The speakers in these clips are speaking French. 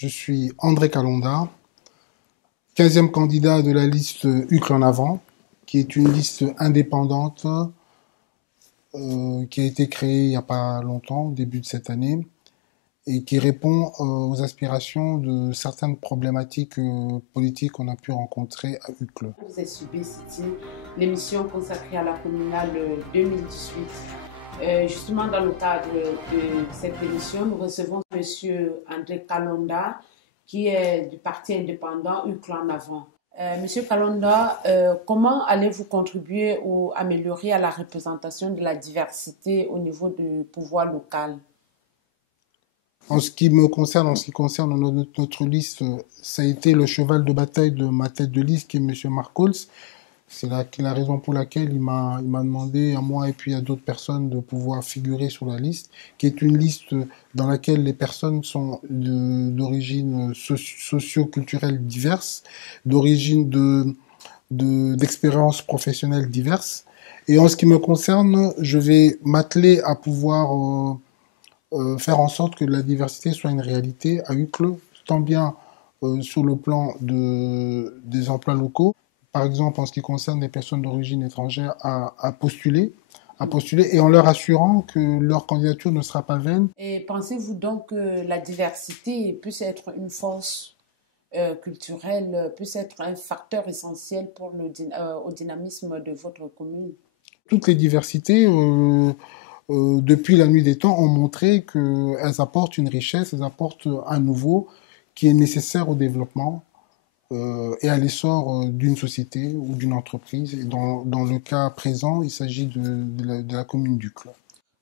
Je suis André Kalonda, 15e candidat de la liste UCLE en avant, qui est une liste indépendante qui a été créée il n'y a pas longtemps, au début de cette année, et qui répond aux aspirations de certaines problématiques politiques qu'on a pu rencontrer à UCLE. Vous avez suivi l'émission consacrée à la communale 2018. Justement, dans le cadre de cette émission, nous recevons M. André Kalonda, qui est du parti indépendant UCLE en avant. Monsieur Kalonda, comment allez-vous contribuer ou améliorer à la représentation de la diversité au niveau du pouvoir local? En ce qui me concerne, en ce qui concerne notre liste, ça a été le cheval de bataille de ma tête de liste, qui est M. Marcols. C'est la raison pour laquelle il m'a demandé à moi et puis à d'autres personnes de pouvoir figurer sur la liste, qui est une liste dans laquelle les personnes sont d'origine socio-culturelle diverse, d'origine d'expériences professionnelles diverses. Et en ce qui me concerne, je vais m'atteler à pouvoir faire en sorte que la diversité soit une réalité à UCLE, tant bien sur le plan des emplois locaux, par exemple en ce qui concerne les personnes d'origine étrangère, à postuler, et en leur assurant que leur candidature ne sera pas vaine. Et pensez-vous donc que la diversité puisse être une force culturelle, puisse être un facteur essentiel pour au dynamisme de votre commune? Toutes les diversités, depuis la nuit des temps, ont montré qu'elles apportent une richesse, elles apportent un nouveau qui est nécessaire au développement et à l'essor d'une société ou d'une entreprise. Et dans le cas présent, il s'agit de la commune d'UCLE.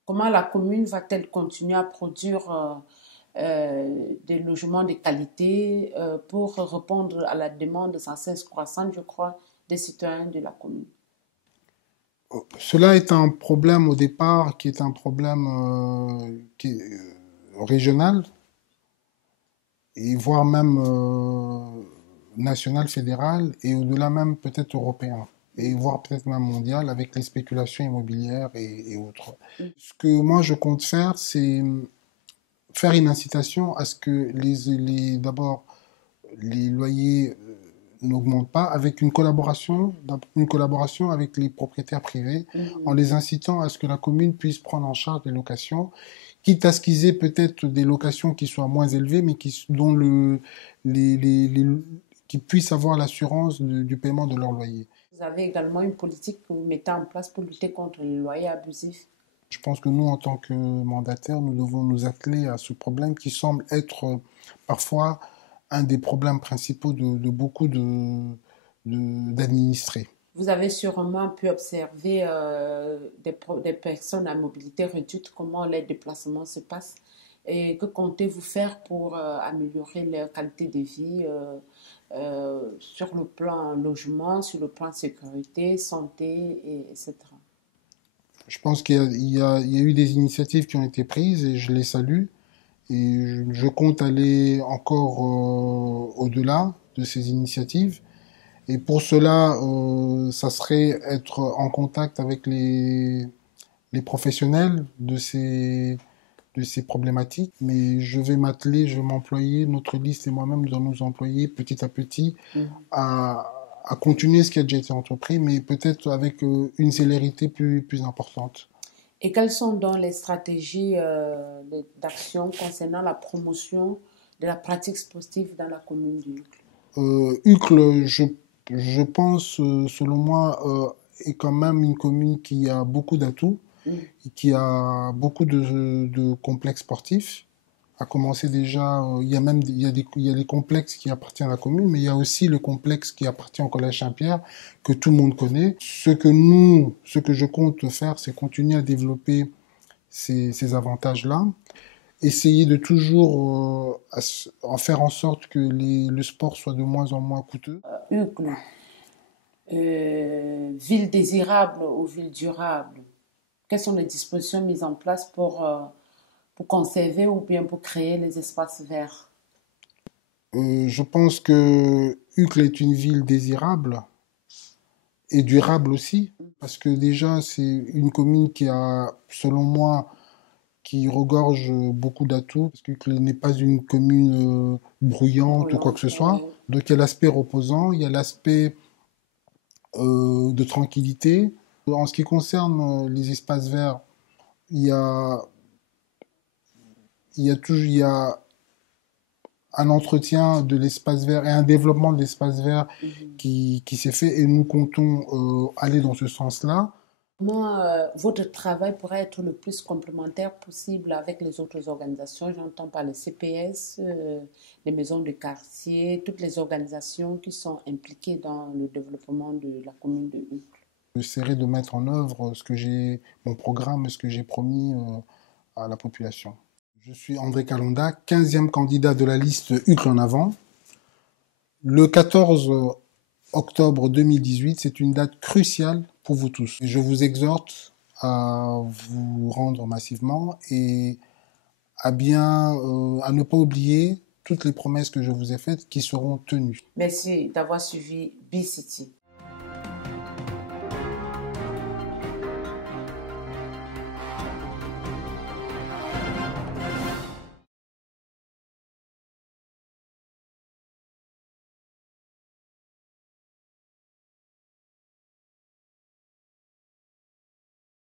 Comment la commune va-t-elle continuer à produire des logements de qualité pour répondre à la demande sans cesse croissante, je crois, des citoyens de la commune? Cela est un problème au départ qui est un problème régional et voire même national, fédéral et au-delà même peut-être européen et voire peut-être même mondial avec les spéculations immobilières et autres. Ce que moi je compte faire, c'est faire une incitation à ce que d'abord les loyers n'augmentent pas, avec une collaboration avec les propriétaires privés, en les incitant à ce que la commune puisse prendre en charge les locations, quitte à ce qu'ils aient peut-être des locations qui soient moins élevées, mais qui puissent avoir l'assurance du paiement de leur loyer. Vous avez également une politique que vous mettez en place pour lutter contre les loyers abusifs? Je pense que nous, en tant que mandataires, nous devons nous atteler à ce problème qui semble être parfois un des problèmes principaux de beaucoup d'administrés. Vous avez sûrement pu observer des personnes à mobilité réduite, comment les déplacements se passent, et que comptez-vous faire pour améliorer leur qualité de vie sur le plan logement, sur le plan sécurité, santé, etc. Je pense qu'il y a eu des initiatives qui ont été prises et je les salue. Et je compte aller encore au-delà de ces initiatives. Et pour cela, ça serait être en contact avec les professionnels de ces problématiques. Mais je vais m'atteler, je vais m'employer, notre liste et moi-même nous allons nous employer petit à petit à continuer ce qui a déjà été entrepris, mais peut-être avec une célérité plus importante. Et quelles sont donc les stratégies d'action concernant la promotion de la pratique sportive dans la commune d'UCLE? UCLE, je pense, selon moi, est quand même une commune qui a beaucoup d'atouts, qui a beaucoup de complexes sportifs. À commencer déjà, il y a des complexes qui appartiennent à la commune, mais il y a aussi le complexe qui appartient au Collège Saint-Pierre, que tout le monde connaît. Ce que je compte faire, c'est continuer à développer ces avantages-là, essayer de toujours en faire en sorte que le sport soit de moins en moins coûteux. UCLE, ville désirable ou ville durable, quelles sont les dispositions mises en place pour conserver ou bien pour créer les espaces verts? Je pense que UCLE est une ville désirable et durable aussi, parce que déjà c'est une commune qui a, selon moi, qui regorge beaucoup d'atouts, parce que Uccle n'est pas une commune bruyante ou quoi que Bruyante, ce soit. ouais. Donc il y a l'aspect reposant, il y a l'aspect de tranquillité. En ce qui concerne les espaces verts, il y a, il y a un entretien de l'espace vert et un développement de l'espace vert Mhm. qui s'est fait et nous comptons aller dans ce sens-là. Comment votre travail pourrait être le plus complémentaire possible avec les autres organisations? J'entends par les CPS, les maisons de quartier, toutes les organisations qui sont impliquées dans le développement de la commune de Uccle. J'essaierai de mettre en œuvre mon programme, ce que j'ai promis à la population. Je suis André Calonda, 15e candidat de la liste Uccle en avant. Le 14 octobre 2018, c'est une date cruciale pour vous tous. Je vous exhorte à vous rendre massivement et à ne pas oublier toutes les promesses que je vous ai faites qui seront tenues. Merci d'avoir suivi B-City.